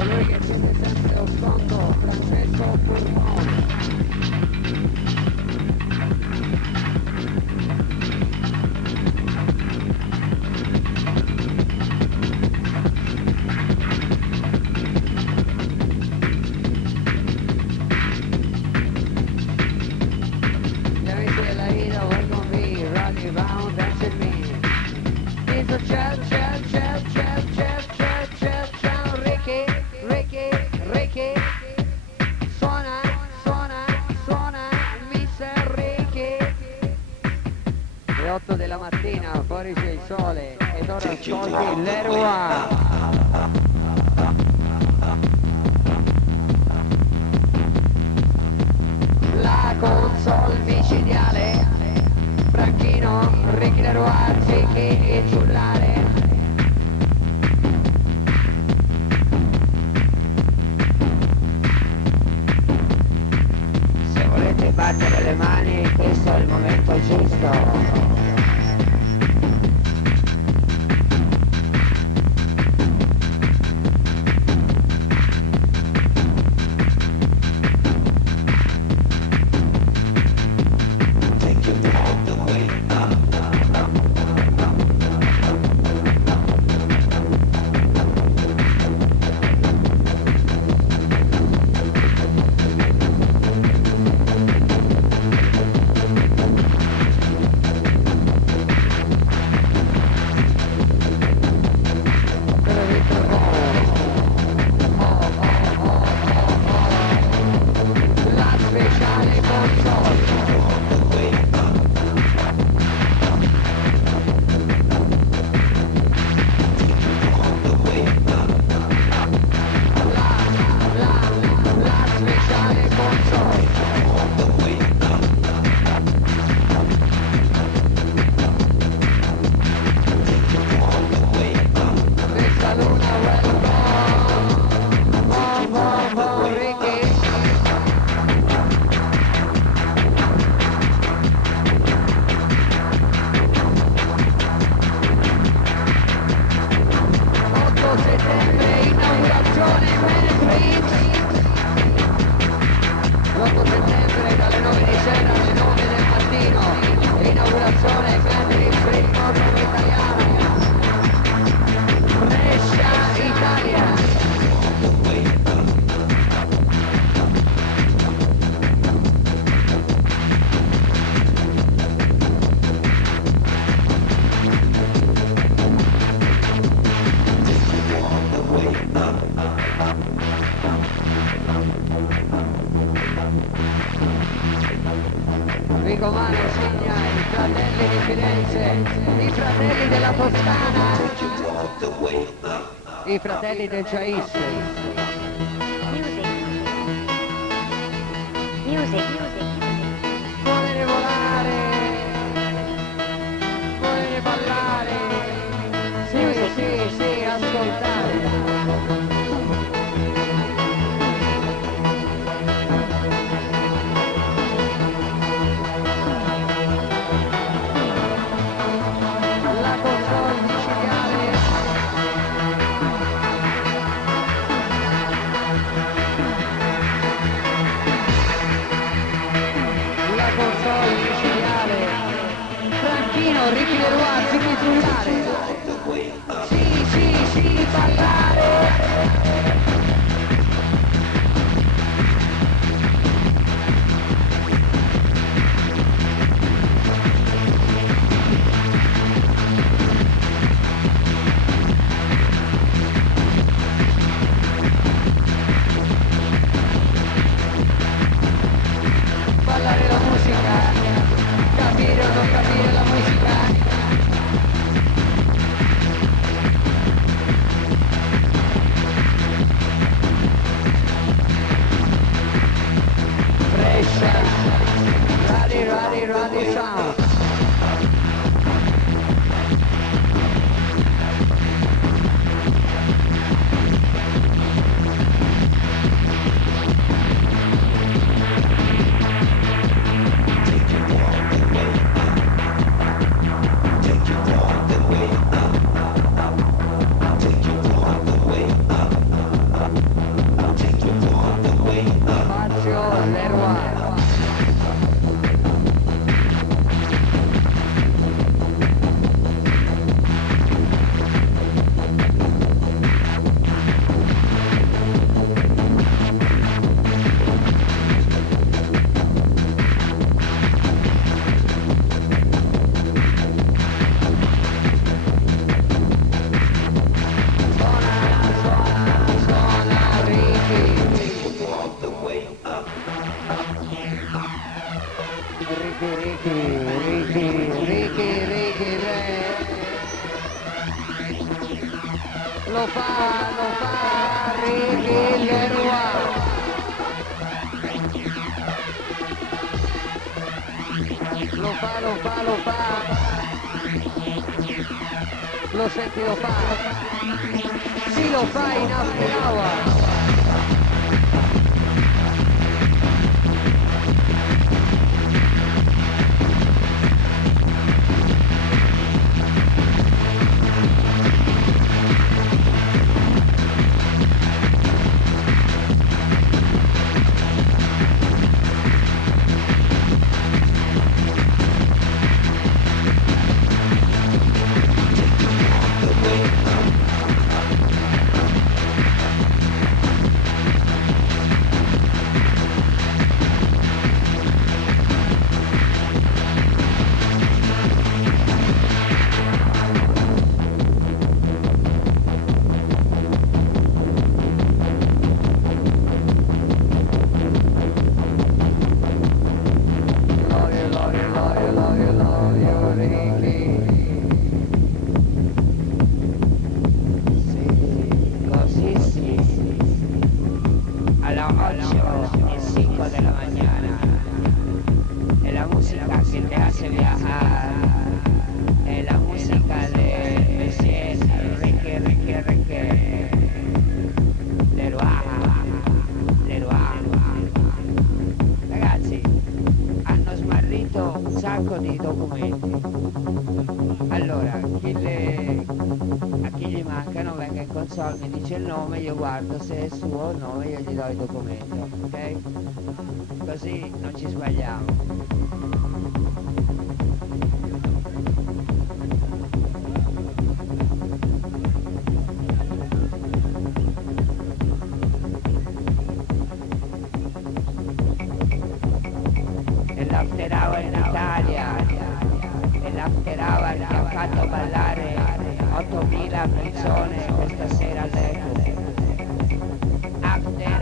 colui che siete sempre al fondo, Francesco Pulmone. Gli amici della vita, welcome me, running round, dancing me. It's a ciao, ciao, ciao, ciao, ciao, ciao, ciao, ciao, Ricky, Ricky, Ricky. Suona, suona, suona, Mr. Ricky. Le 8 della mattina, fuori c'è il sole ed ora ascolti l'Erua. La console micidiale, Franchino, Ricky Leroy, Zicky e Giullare. Se volete battere le mani, questo è il momento giusto. Romano segna i fratelli di Firenze, i fratelli della Toscana, i fratelli del Chais. Music. Volere volare, volere ballare, sì, ascoltare. Franchino, Ricky Leroy, Zicky Giullare. Sì, ballare. Ballare la musica, capire o non capire la musica. Brescia, Radi Sound. Ricky, lo fa Ricky Leroy. Lo fa. Lo senti, lo fa. Sì, lo fa in after hour. Mi dice il nome, io guardo se è suo il nome, io gli do il documento, ok? Così non ci sbagliamo. È l'after hour in Italia, è l'after hour che ha fatto ballare 8.000 persone questa sera all'ECU. After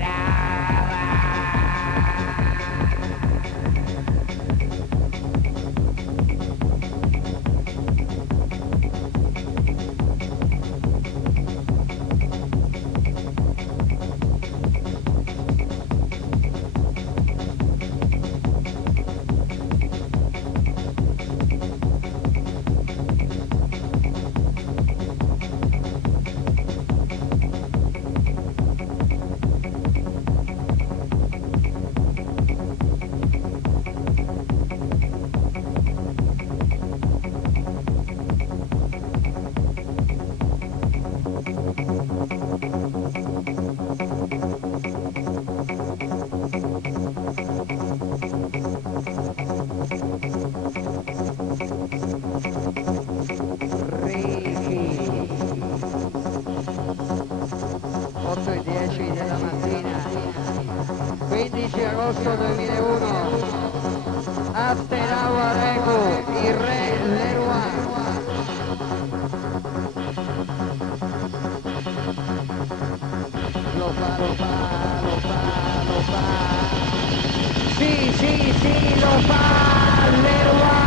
Agosto 2001, After Hour ECU, il re Leroy. Lo fa. Sì, lo fa Leroy.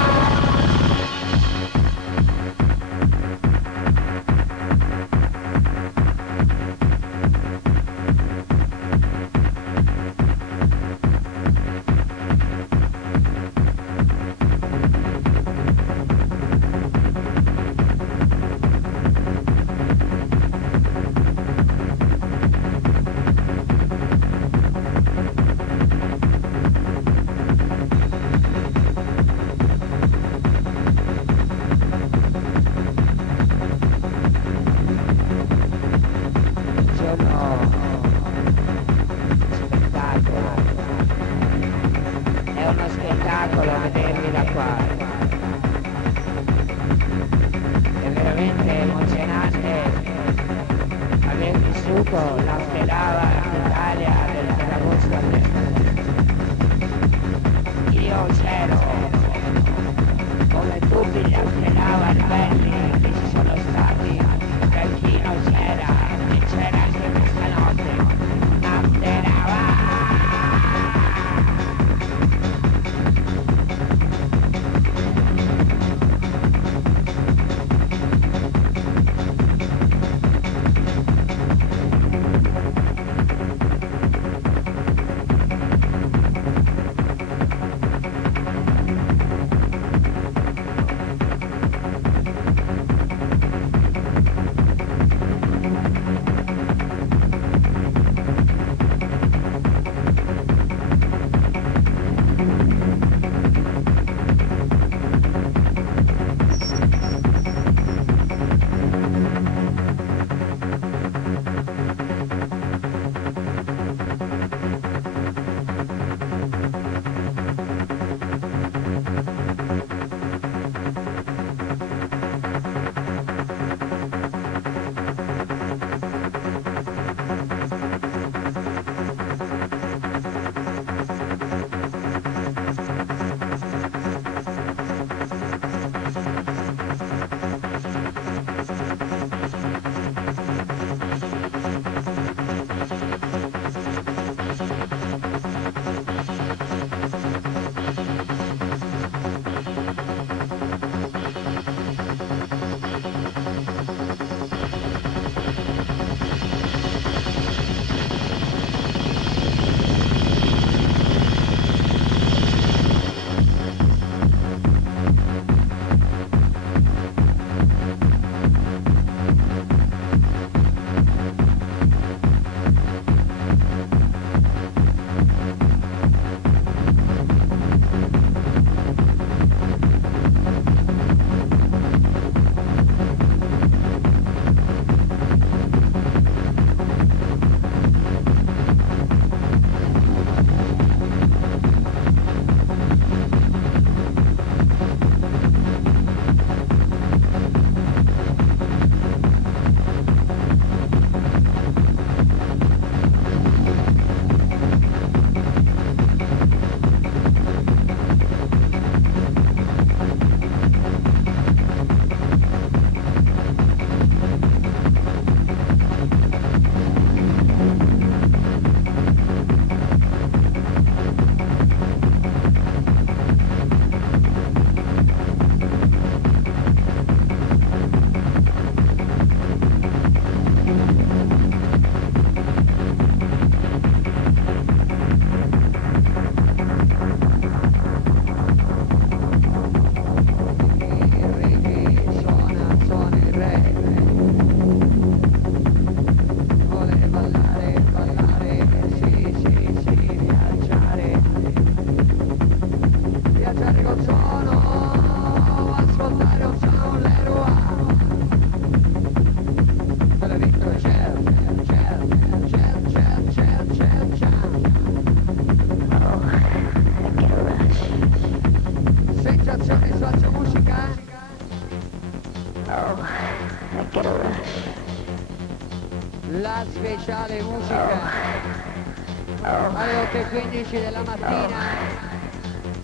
alle 8:15 della mattina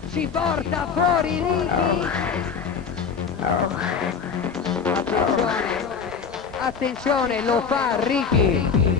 si porta fuori Ricky. Attenzione, lo fa Ricky.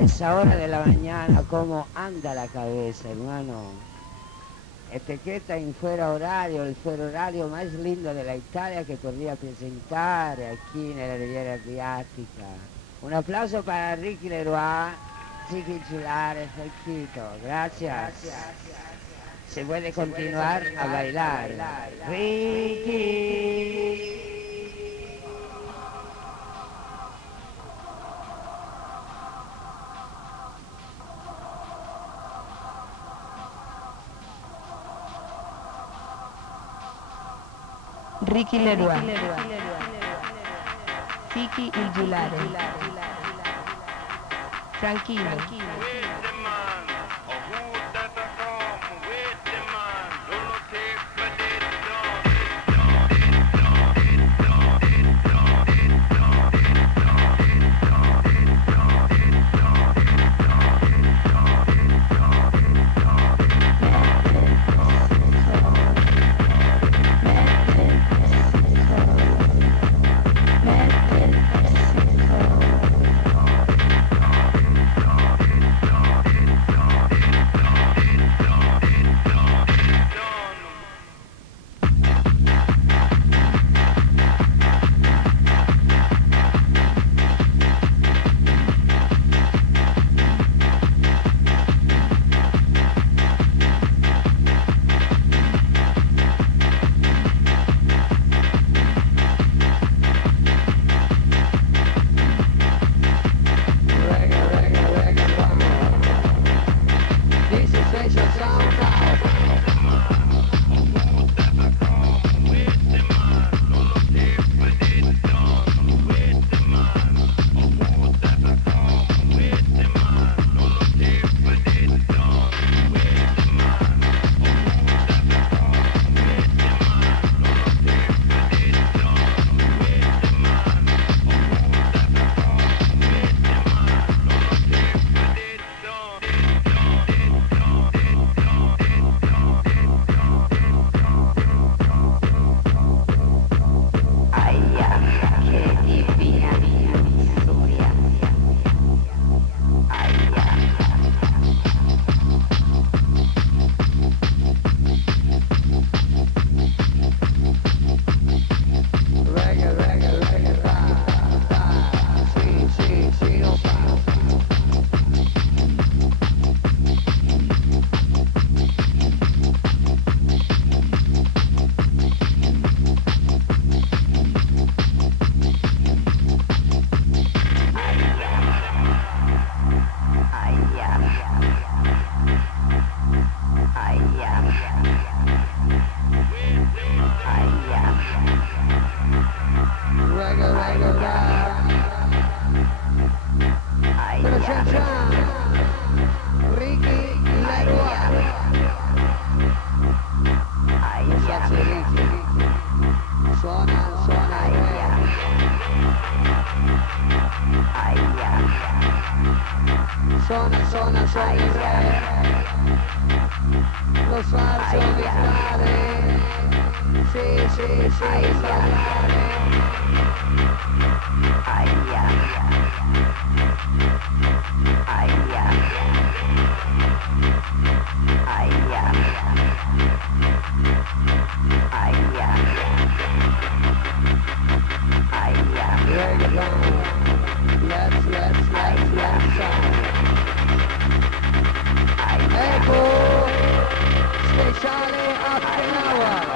Esa hora de la mañana, cómo anda la cabeza, hermano. Etiqueta en fuera horario, el fuera horario más lindo de la Italia que podría presentar aquí en la Riviera Adriática. Un aplauso para Ricky Leroy, Zicky Chulare, Franchino. Gracias. Se puede continuar a bailar. Ricky. Ricky Leroy, Zicky il Giulare, Franchino. Suona il re, lo sfarzo vitale, sì, ballare. Let's Ecco, speciale After Hour.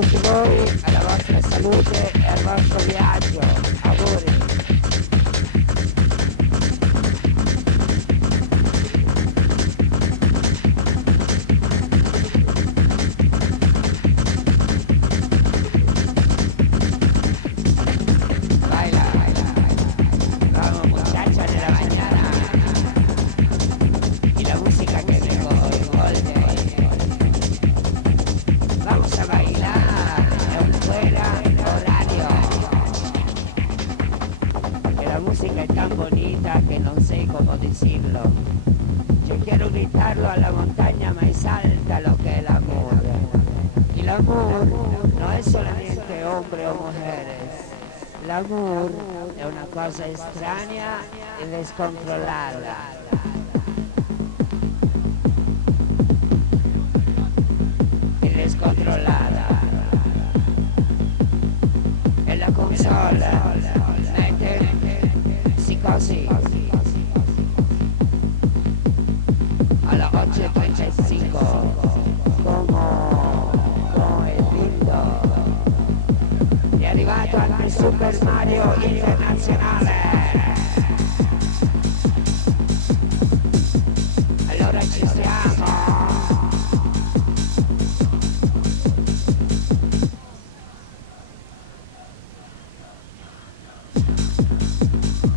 tutti voi, alla vostra salute e al vostro viaggio. Auguri. Que no sé cómo decirlo. Yo quiero gritarlo a la montaña más alta lo que es el amor. Y el amor no es solamente hombres o mujeres. El amor es una cosa extraña y descontrolada. Y descontrolada. En la consola mete psicosi. Alla 8:35 come è lindo, è arrivato anche Super Mario Internazionale. Allora ci siamo.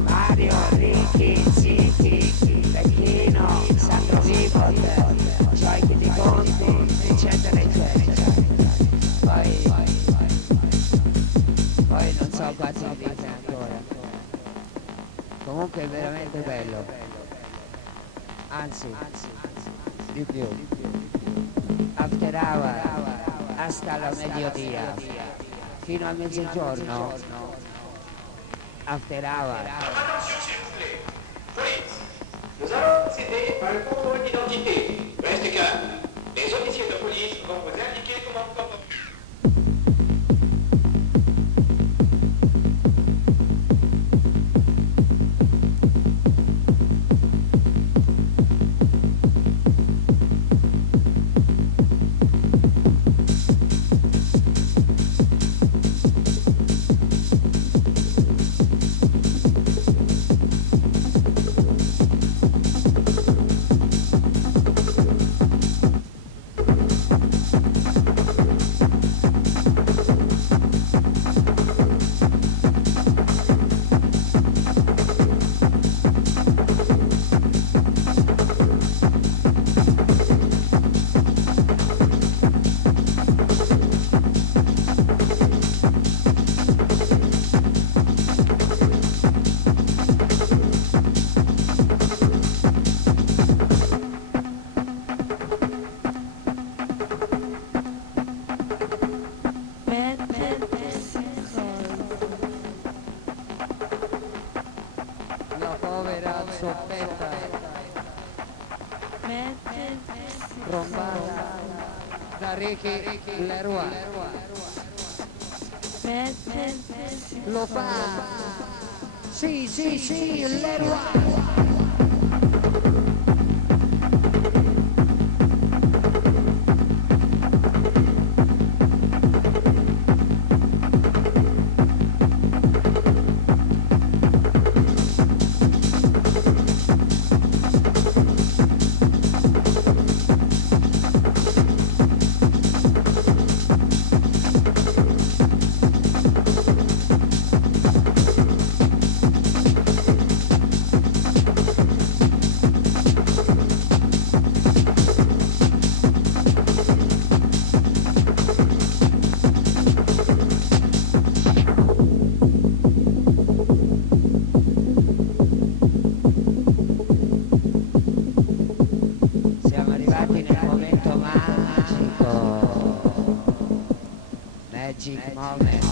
Mario, Ricky, Zicky, Franchino, Sandro Vivo, Giochi di Conti, eccetera eccetera. Poi non so quanti dite ancora. Comunque è veramente bello. Anzi, di più. After hour, hasta la mediodía. Fino a mezzogiorno. After hour. Attention s'il vous plaît. Police. Nous allons procéder à un contrôle d'identité. Restez calme. Les officiers de police vont vous indiquer comment vous comporter. trombata da Ricky Leroy. Lo fa, sì, Leroy. Magic moment.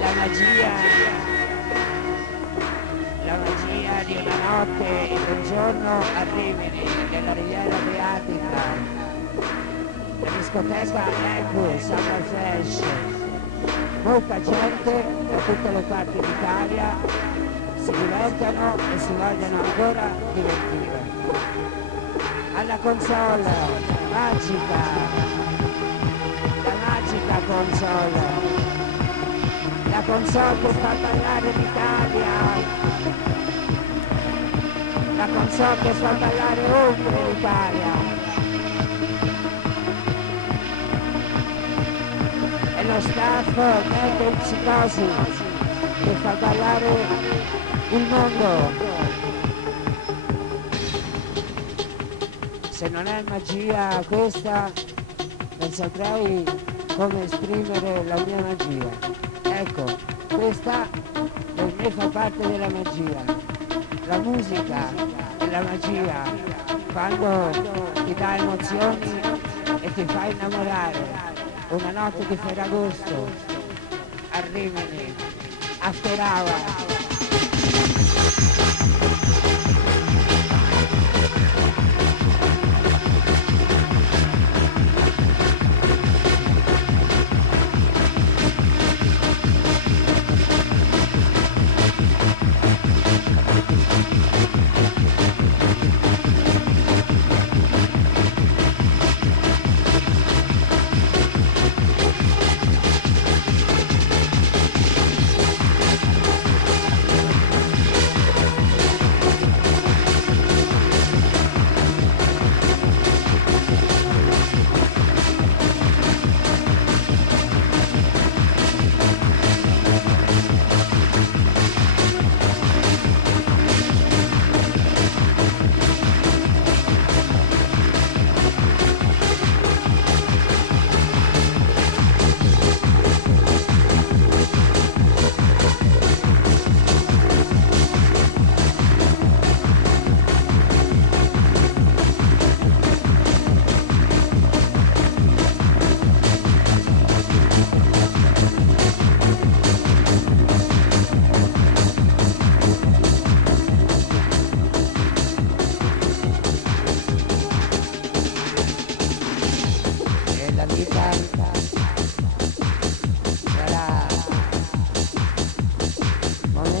La magia di una notte e un giorno a Rimini, nella Riviera Adriatica, la discoteca ECU, Summer Fresh, molta gente da tutte le parti d'Italia si divertono e si vogliono ancora divertire. Alla console, magica, la magica console. La console che fa ballare l'Italia, la console che fa ballare oltre l'Italia, e lo staff mette in psicosi che fa ballare il mondo. Se non è magia questa, non saprei come esprimere la mia magia. Ecco, questa per me fa parte della magia. La musica e la magia, quando ti dà emozioni e ti fa innamorare. Una notte di Ferragosto a Rimini, a Ferrara.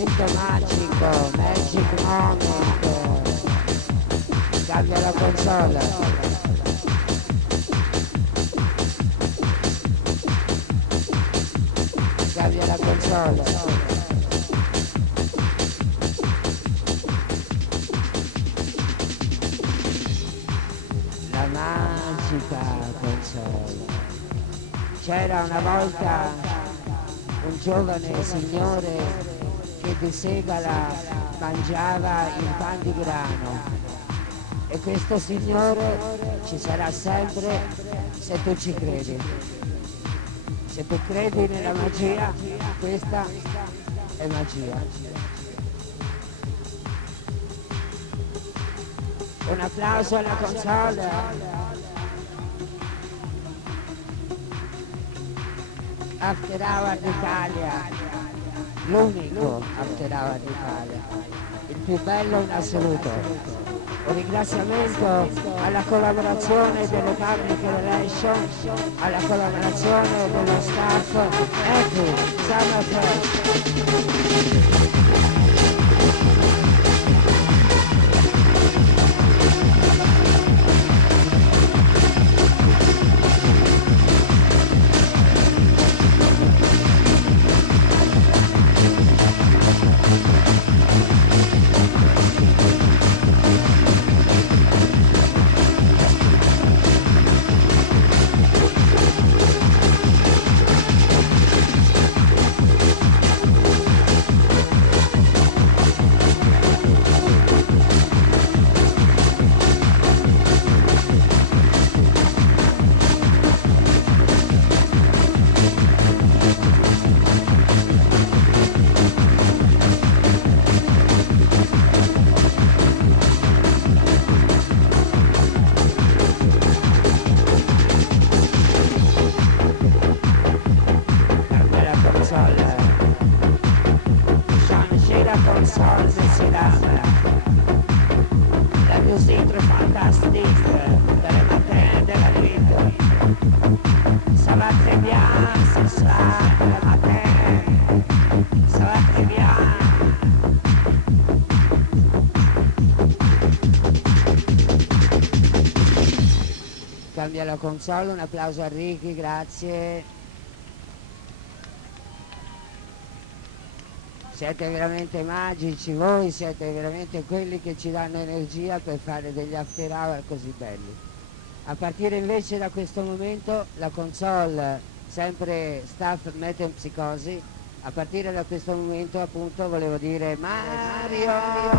momento magico, magic moment. Cambia la console. Cambia la console. La magica console. C'era una volta un giovane signore che di segala mangiava il pan di grano e questo signore ci sarà sempre se tu ci credi. Se tu credi nella magia, questa è magia. Un applauso alla console. After Hour d'Italia, l'unico After Hour d'Italia, il più bello in assoluto. Un ringraziamento alla collaborazione delle Public Relations, alla collaborazione dello staff ECU, Summer Fresh. Cambia la console, un applauso a Ricky, grazie. Siete veramente magici, voi siete veramente quelli che ci danno energia per fare degli after hour così belli. A partire invece da questo momento la console, sempre staff metempsicosi, a partire da questo momento appunto volevo dire Mario!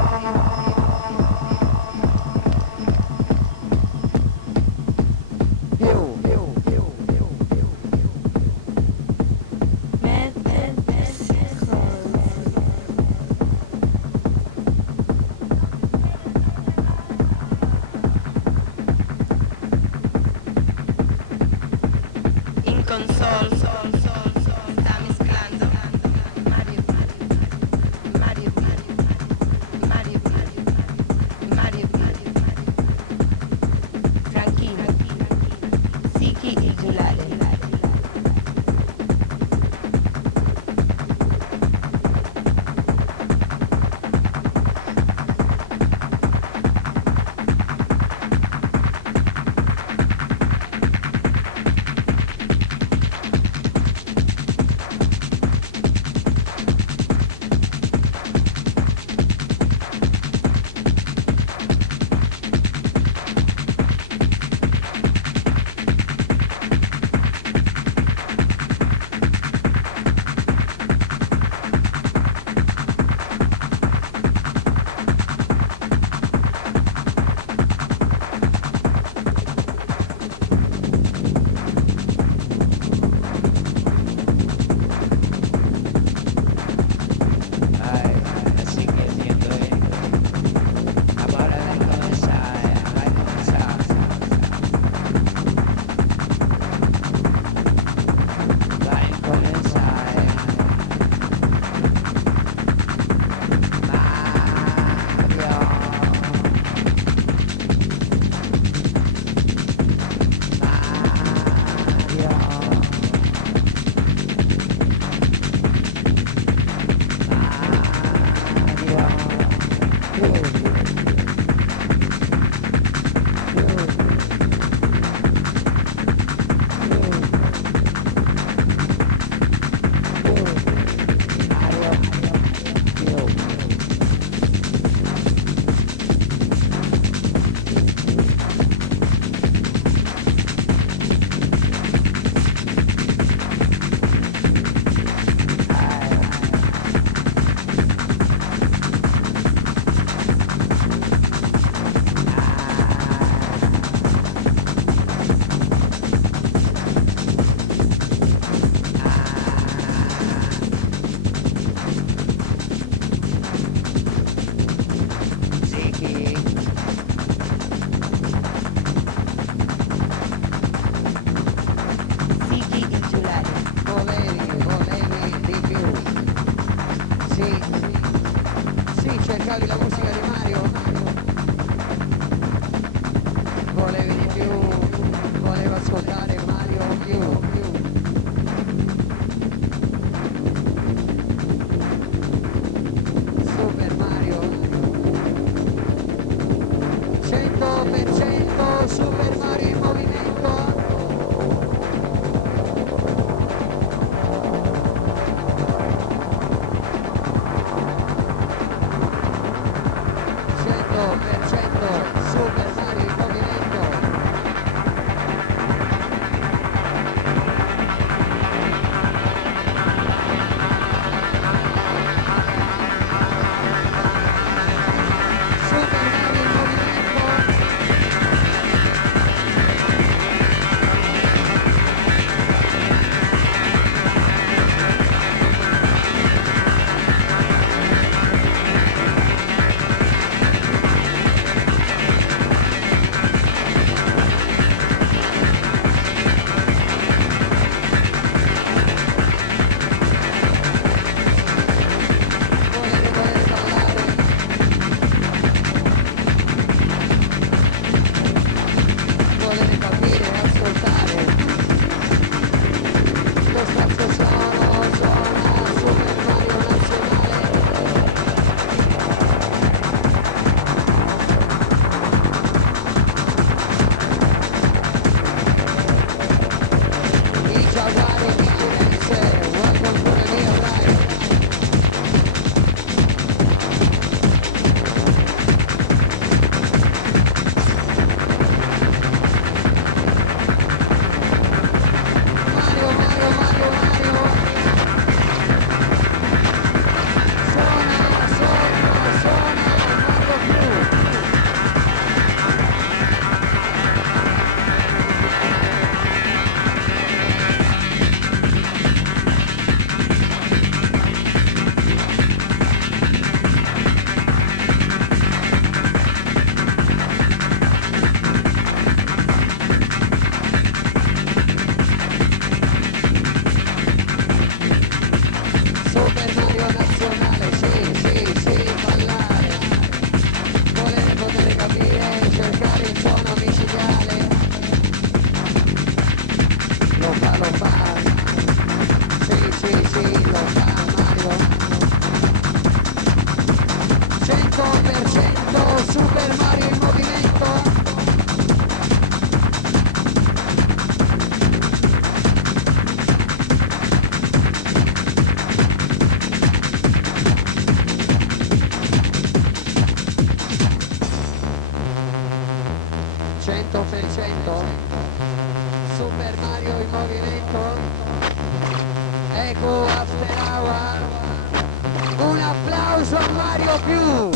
Sì, cercavi la musica di Mario? Volevi di più, volevo ascoltare Mario più. Super Mario 100% Super Mario in movimento. 100% Super Mario in movimento. 100% Super Mario in movimento. 100% Super Mario in movimento. ECU After Hour. Un applauso a Mario più.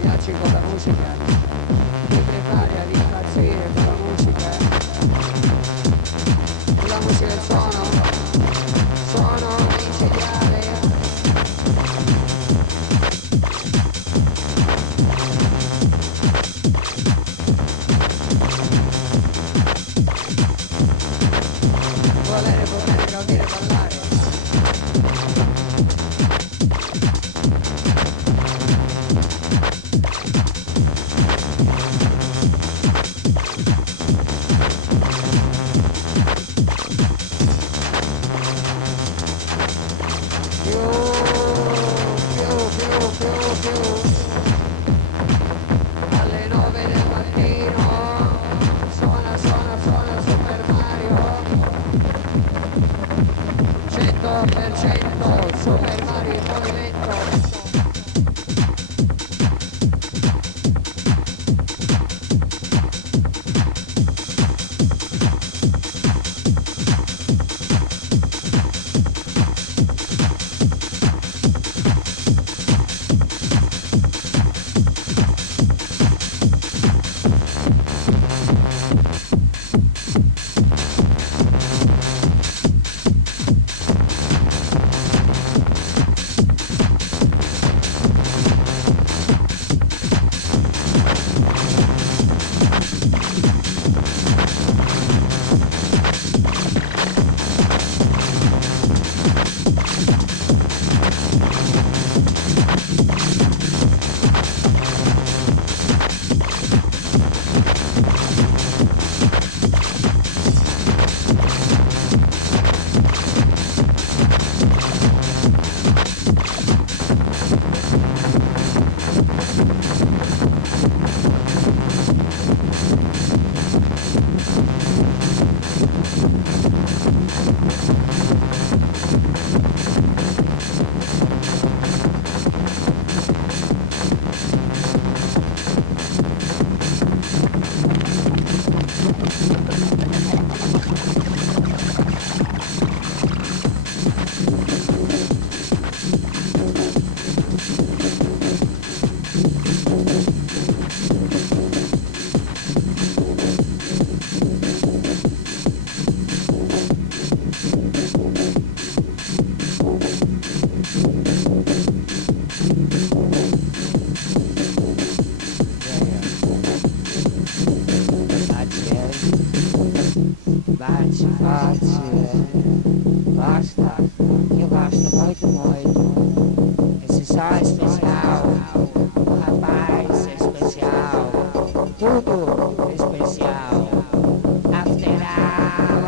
Piaci con la musica, ti prepari ad impazzire con la musica, la musica e il suono micidiale. Volere, potere, capire, parlare. Alle 9 del mattino suona Super Mario. 100% Super Mario in movimento. Eu gosto muito, muito. Esse som é especial. O rapaz é especial. Tudo é especial. After Hour.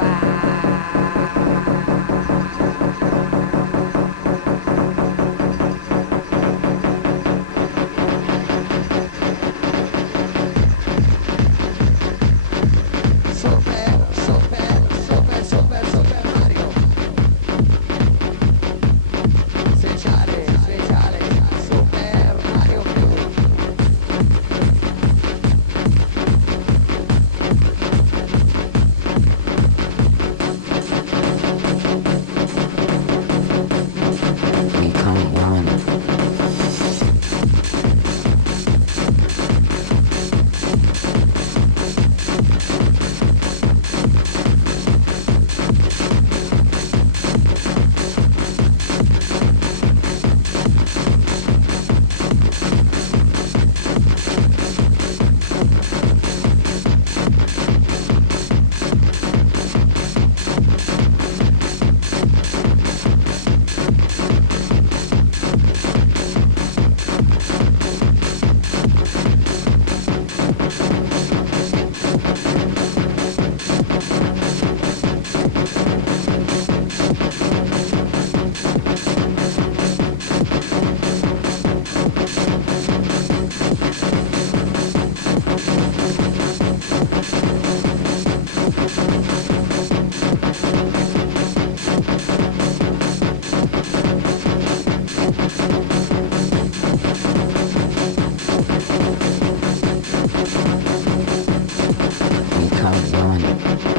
Come on.